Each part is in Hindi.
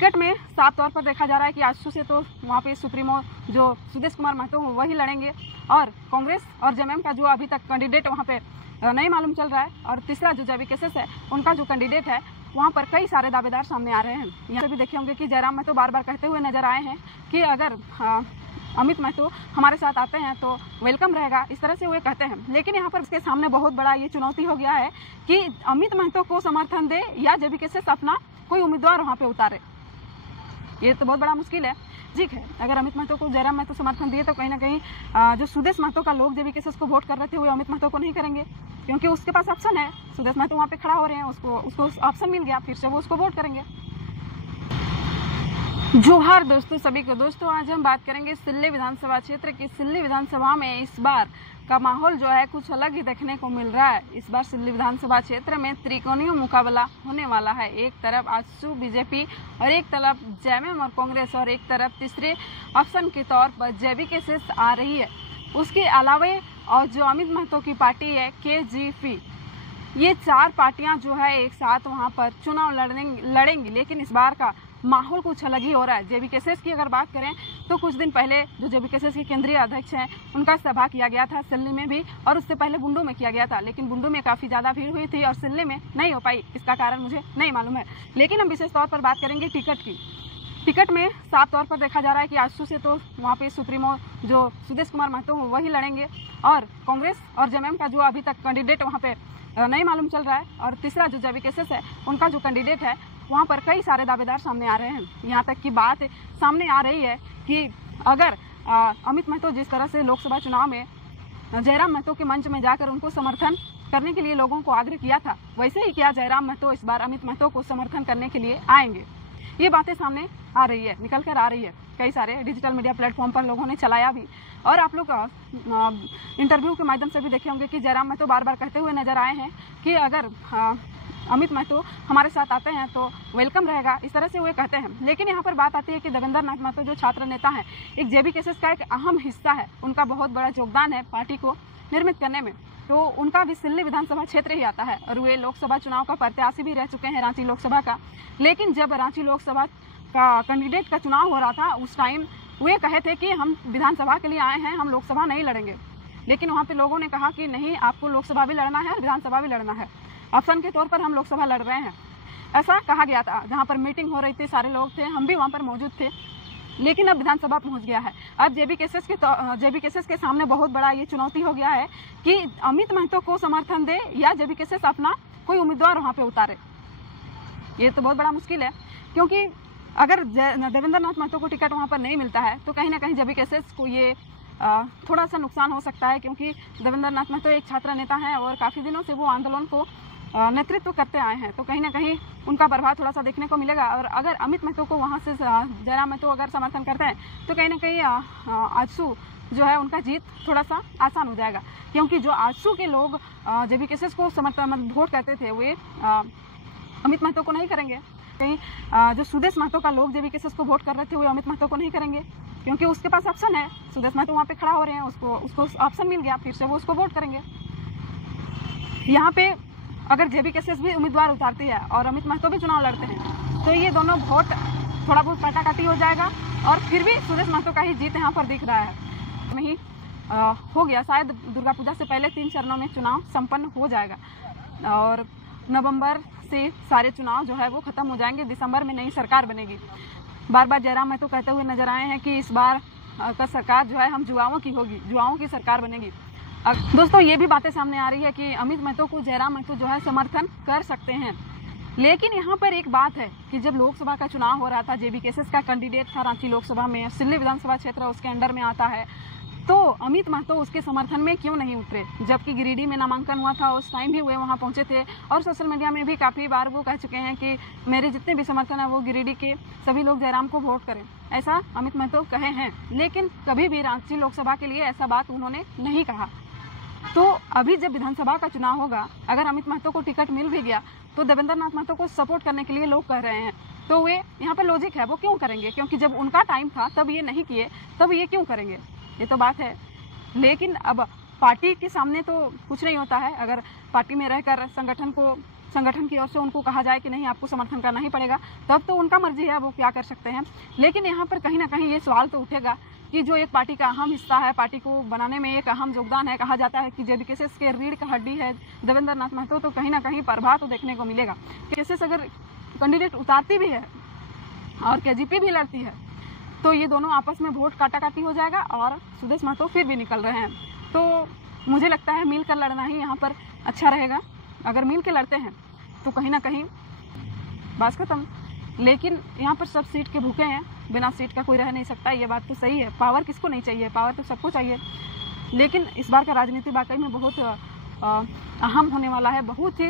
टिकट में साफ तौर पर देखा जा रहा है कि आजसू से तो वहाँ पे सुप्रीमो जो सुदेश कुमार महतो वही लड़ेंगे और कांग्रेस और जेएमएम का जो अभी तक कैंडिडेट वहाँ पे नहीं मालूम चल रहा है। और तीसरा जो जेबीकेएसएस है उनका जो कैंडिडेट है वहाँ पर कई सारे दावेदार सामने आ रहे हैं। यहाँ पे भी देखे होंगे कि जयराम महतो बार बार कहते हुए नजर आए हैं कि अगर अमित महतो हमारे साथ आते हैं तो वेलकम रहेगा, इस तरह से वे कहते हैं। लेकिन यहाँ पर उसके सामने बहुत बड़ा ये चुनौती हो गया है कि अमित महतो को समर्थन दे या जेबीकेएसएस अपना कोई उम्मीदवार वहाँ पे उतारे। ये तो बहुत बड़ा मुश्किल है। ठीक है, अगर अमित महतो को जयराम महतो समर्थन दिए तो कहीं ना कहीं जो सुदेश महतो का लोग जेबीकेएसएस को वोट कर रहे थे वो अमित महतो को नहीं करेंगे, क्योंकि उसके पास ऑप्शन है। सुदेश महतो वहाँ पे खड़ा हो रहे हैं, उसको ऑप्शन मिल गया, फिर से वो उसको वोट करेंगे। जोहार दोस्तों सभी को। दोस्तों आज हम बात करेंगे सिल्ली विधानसभा क्षेत्र की। सिल्ली विधानसभा में इस बार का माहौल जो है कुछ अलग ही देखने को मिल रहा है। इस बार सिल्ली विधानसभा क्षेत्र में त्रिकोणीय मुकाबला होने वाला है। एक तरफ आजसू बीजेपी और एक तरफ जेएमएम और कांग्रेस और एक तरफ तीसरे ऑप्शन के तौर पर जेबीकेएसएस आ रही है। उसके अलावा और जो अमित महतो की पार्टी है केजीपी, ये चार पार्टियां जो है एक साथ वहां पर चुनाव लड़ेंगी। लेकिन इस बार का माहौल कुछ अलग ही हो रहा है। जेबीकेएसएस की अगर बात करें तो कुछ दिन पहले जो जेबीकेएसएस के केंद्रीय अध्यक्ष हैं उनका सभा किया गया था सिल्ली में भी, और उससे पहले बुंडू में किया गया था। लेकिन बुंडू में काफ़ी ज़्यादा भीड़ हुई थी और सिल्ली में नहीं हो पाई। इसका कारण मुझे नहीं मालूम है। लेकिन हम विशेष तौर पर बात करेंगे टिकट की। टिकट में साफ तौर पर देखा जा रहा है कि आजसू से तो वहाँ पे सुप्रीमो जो सुदेश कुमार महतो वही लड़ेंगे और कांग्रेस और जेएमएम का जो अभी तक कैंडिडेट वहाँ पे नहीं मालूम चल रहा है। और तीसरा जो जेबीकेएसएस है उनका जो कैंडिडेट है वहाँ पर कई सारे दावेदार सामने आ रहे हैं। यहाँ तक की बात सामने आ रही है कि अगर अमित महतो जिस तरह से लोकसभा चुनाव में जयराम महतो के मंच में जाकर उनको समर्थन करने के लिए लोगों को आग्रह किया था, वैसे ही क्या जयराम महतो इस बार अमित महतो को समर्थन करने के लिए आएंगे। ये बातें सामने आ रही है, निकल कर आ रही है। कई सारे डिजिटल मीडिया प्लेटफॉर्म पर लोगों ने चलाया भी, और आप लोग इंटरव्यू के माध्यम से भी देखे होंगे कि जयराम महतो बार बार कहते हुए नजर आए हैं कि अगर अमित महतो हमारे साथ आते हैं तो वेलकम रहेगा, इस तरह से वे कहते हैं। लेकिन यहाँ पर बात आती है कि देवेंद्र नाथ महतो जो छात्र नेता हैं, एक जेबीकेएसएस का एक अहम हिस्सा है, उनका बहुत बड़ा योगदान है पार्टी को निर्मित करने में। तो उनका भी सिल्ली विधानसभा क्षेत्र ही आता है और वे लोकसभा चुनाव का प्रत्याशी भी रह चुके हैं, रांची लोकसभा का। लेकिन जब रांची लोकसभा का कैंडिडेट का चुनाव हो रहा था उस टाइम वे कहे थे कि हम विधानसभा के लिए आए हैं, हम लोकसभा नहीं लड़ेंगे। लेकिन वहाँ पे लोगों ने कहा कि नहीं, आपको लोकसभा भी लड़ना है और विधानसभा भी लड़ना है, ऑप्शन के तौर पर हम लोकसभा लड़ रहे हैं, ऐसा कहा गया था। जहाँ पर मीटिंग हो रही थी, सारे लोग थे, हम भी वहाँ पर मौजूद थे। लेकिन अब विधानसभा पहुँच गया है। अब जेबीकेएसएस के सामने बहुत बड़ा ये चुनौती हो गया है कि अमित महतो को समर्थन दे या जेबीकेएसएस अपना कोई उम्मीदवार वहाँ पे उतारे। ये तो बहुत बड़ा मुश्किल है, क्योंकि अगर देवेंद्र नाथ महतो को टिकट वहाँ पर नहीं मिलता है तो कहीं ना कहीं जेबीकेएसएस को ये थोड़ा सा नुकसान हो सकता है, क्योंकि देवेंद्र नाथ महतो एक छात्र नेता हैं और काफ़ी दिनों से वो आंदोलन को नेतृत्व करते आए हैं। तो कहीं ना कहीं उनका प्रभाव थोड़ा सा देखने को मिलेगा। और अगर अमित महतो को वहाँ से जयराम महतो अगर समर्थन करते हैं तो कहीं ना कहीं आजसू जो है उनका जीत थोड़ा सा आसान हो जाएगा, क्योंकि जो आजसू के लोग जेबीकेएसएस को समर्थन वोट करते थे वे अमित महतो को नहीं करेंगे। कहीं जो सुदेश महतो का लोग जेबीकेएसएस को वोट कर रहे थे वो अमित महतो को नहीं करेंगे, क्योंकि उसके पास ऑप्शन है। सुदेश महतो वहाँ पे खड़ा हो रहे हैं, उसको ऑप्शन मिल गया, फिर से वो उसको वोट करेंगे। यहाँ पे अगर जेबीकेएसएस भी उम्मीदवार उतारती है और अमित महतो भी चुनाव लड़ते हैं तो ये दोनों वोट थोड़ा बहुत काटाकाटी हो जाएगा और फिर भी सुदेश महतो का ही जीत यहाँ पर दिख रहा है। नहीं हो गया, शायद दुर्गा पूजा से पहले 3 चरणों में चुनाव संपन्न हो जाएगा और नवंबर से सारे चुनाव जो है वो खत्म हो जाएंगे। दिसंबर में नई सरकार बनेगी। बार बार जयराम महतो कहते हुए नजर आए हैं कि इस बार का सरकार जो है हम जुआओं की होगी, जुआओं की सरकार बनेगी। दोस्तों ये भी बातें सामने आ रही है कि अमित महतो को जयराम महतो जो है समर्थन कर सकते हैं। लेकिन यहाँ पर एक बात है कि जब लोकसभा का चुनाव हो रहा था, जेबीकेएसएस का कैंडिडेट था रांची लोकसभा में, सिल्ली विधानसभा क्षेत्र उसके अंडर में आता है, तो अमित महतो उसके समर्थन में क्यों नहीं उतरे? जबकि गिरिडीह में नामांकन हुआ था उस टाइम भी वे वहाँ पहुँचे थे और सोशल मीडिया में भी काफ़ी बार वो कह चुके हैं कि मेरे जितने भी समर्थन है वो गिरिडीह के सभी लोग जयराम को वोट करें, ऐसा अमित महतो कहे हैं। लेकिन कभी भी रांची लोकसभा के लिए ऐसा बात उन्होंने नहीं कहा। तो अभी जब विधानसभा का चुनाव होगा, अगर अमित महतो को टिकट मिल भी गया तो देवेंद्र नाथ महतो को सपोर्ट करने के लिए लोग कह रहे हैं, तो वे यहाँ पर लॉजिक है, वो क्यों करेंगे? क्योंकि जब उनका टाइम था तब ये नहीं किए, तब ये क्यों करेंगे? ये तो बात है। लेकिन अब पार्टी के सामने तो कुछ नहीं होता है। अगर पार्टी में रहकर संगठन को संगठन की ओर से उनको कहा जाए कि नहीं आपको समर्थन करना ही पड़ेगा, तब तो उनका मर्जी है, वो क्या कर सकते हैं। लेकिन यहाँ पर कहीं ना कहीं ये सवाल तो उठेगा कि जो एक पार्टी का अहम हिस्सा है, पार्टी को बनाने में एक अहम योगदान है, कहा जाता है कि जेबीकेएसएस के रीढ़ का हड्डी है देवेंद्र नाथ महतो, तो कहीं ना कहीं प्रभाव तो देखने को मिलेगा। केएसएस अगर कैंडिडेट उतारती भी है और केजीपी भी लड़ती है तो ये दोनों आपस में वोट काटाकाटी हो जाएगा और सुदेश महतो फिर भी निकल रहे हैं। तो मुझे लगता है मिलकर लड़ना ही यहाँ पर अच्छा रहेगा। अगर मिल के लड़ते हैं तो कहीं ना कहीं बस खत्म। लेकिन यहाँ पर सब सीट के भूखे हैं, बिना सीट का कोई रह नहीं सकता, ये बात तो सही है। पावर किसको नहीं चाहिए, पावर तो सबको चाहिए। लेकिन इस बार का राजनीति वाकई में बहुत अहम होने वाला है, बहुत ही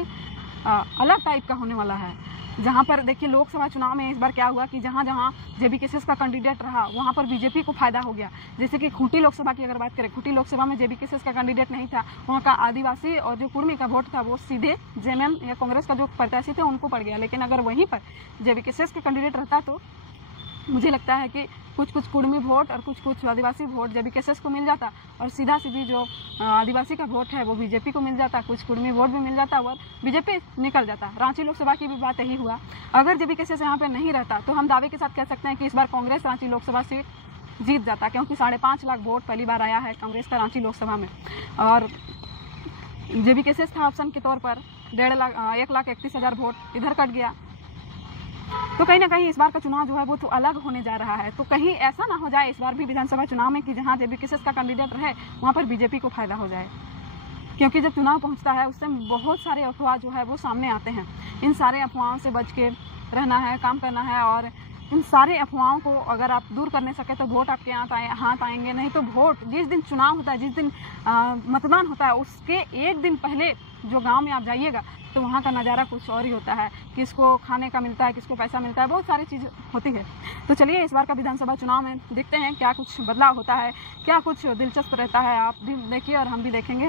अलग टाइप का होने वाला है। जहाँ पर देखिए लोकसभा चुनाव में इस बार क्या हुआ कि जहाँ जहाँ जेबीकेएसएस का कैंडिडेट रहा वहाँ पर बीजेपी को फायदा हो गया। जैसे कि खूंटी लोकसभा की अगर बात करें, खूंटी लोकसभा में जेबीकेएसएस का कैंडिडेट नहीं था, वहाँ का आदिवासी और जो कुर्मी का वोट था वो सीधे जेएमएम या कांग्रेस का जो प्रत्याशी थे उनको पड़ गया। लेकिन अगर वहीं पर जेबीकेएसएस का कैंडिडेट रहता तो मुझे लगता है कि कुछ कुछ कुर्मी वोट और कुछ कुछ आदिवासी वोट जेबीकेएसएस को मिल जाता और सीधा सीधी जो आदिवासी का वोट है वो बीजेपी को मिल जाता, कुछ कुर्मी वोट भी मिल जाता और बीजेपी निकल जाता। रांची लोकसभा की भी बात यही हुआ। अगर जेबीकेएसएस यहाँ पे नहीं रहता तो हम दावे के साथ कह सकते हैं कि इस बार कांग्रेस रांची लोकसभा सीट जीत जाता, क्योंकि 5.5 लाख वोट पहली बार आया है कांग्रेस का रांची लोकसभा में और जेबीकेएसएस था ऑप्शन के तौर पर 1,31,000 वोट इधर कट गया। तो कहीं ना कहीं इस बार का चुनाव जो है वो तो अलग होने जा रहा है। तो कहीं ऐसा ना हो जाए इस बार भी विधानसभा चुनाव में कि जहां जेबीकेएसएस का कैंडिडेट रहे वहां पर बीजेपी को फायदा हो जाए, क्योंकि जब चुनाव पहुंचता है उससे बहुत सारे अफवाह जो है वो सामने आते हैं। इन सारे अफवाहों से बच के रहना है, काम करना है और इन सारे अफवाहों को अगर आप दूर करने सके तो वोट आपके हाथ आएंगे। नहीं तो वोट जिस दिन चुनाव होता है, जिस दिन मतदान होता है उसके एक दिन पहले जो गांव में आप जाइएगा तो वहाँ का नज़ारा कुछ और ही होता है। किसको खाने का मिलता है, किसको पैसा मिलता है, बहुत सारी चीज़ होती है। तो चलिए इस बार का विधानसभा चुनाव में देखते हैं क्या कुछ बदलाव होता है, क्या कुछ दिलचस्प रहता है। आप भी देखिए और हम भी देखेंगे।